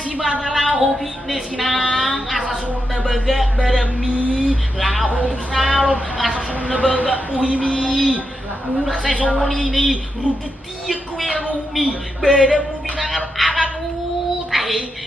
si batala hobi ne sinang asa sunda baga badami la hobi salon asa sunda baga uhimi unak saya soli ni ruputi ku ya umi badamu binangan akaku tahi.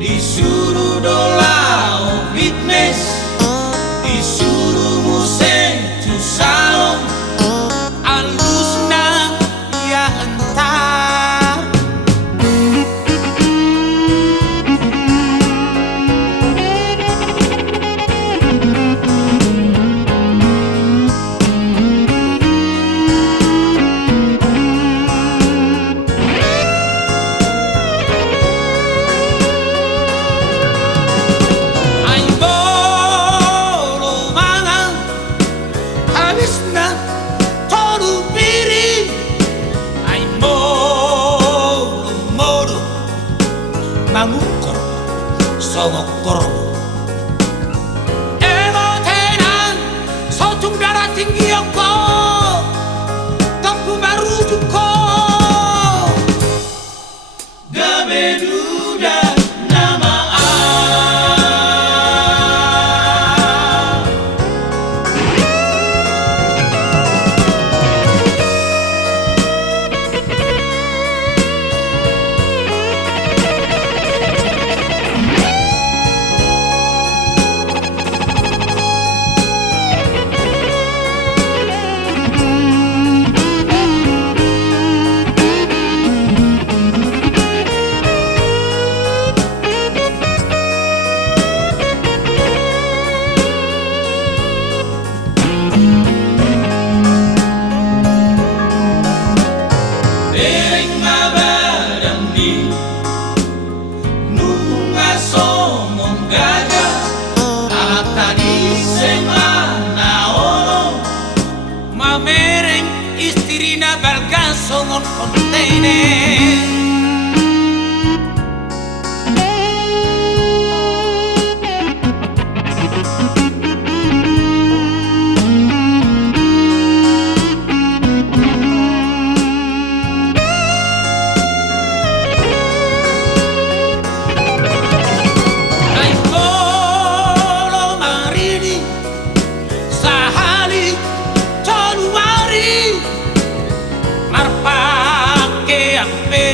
Disuruh dolau fitness, disuruh musik tu salon, alusna ya entar. Mangukor, songokor, emotenan, sotung darah tinggi yoko, tempu baru juko, gabeduda nama mereng istrina balkan songon kontainer. Marpake ampe